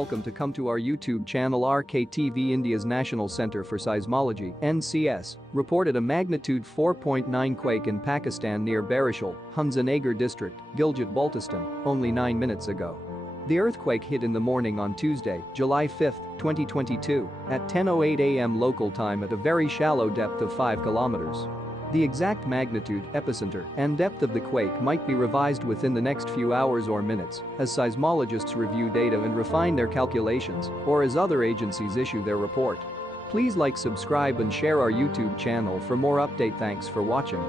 welcome to come to our YouTube channel. RKTV. India's National Centre for Seismology (NCS) reported a magnitude 4.9 quake in Pakistan near Barishal, Hunzanagar district, Gilgit-Baltistan, only 9 minutes ago. The earthquake hit in the morning on Tuesday, July 5, 2022, at 10:08 a.m. local time at a very shallow depth of 5 kilometers. The exact magnitude, epicenter, and depth of the quake might be revised within the next few hours or minutes as seismologists review data and refine their calculations, or as other agencies issue their report. Please like, subscribe and share our YouTube channel for more update. Thanks for watching.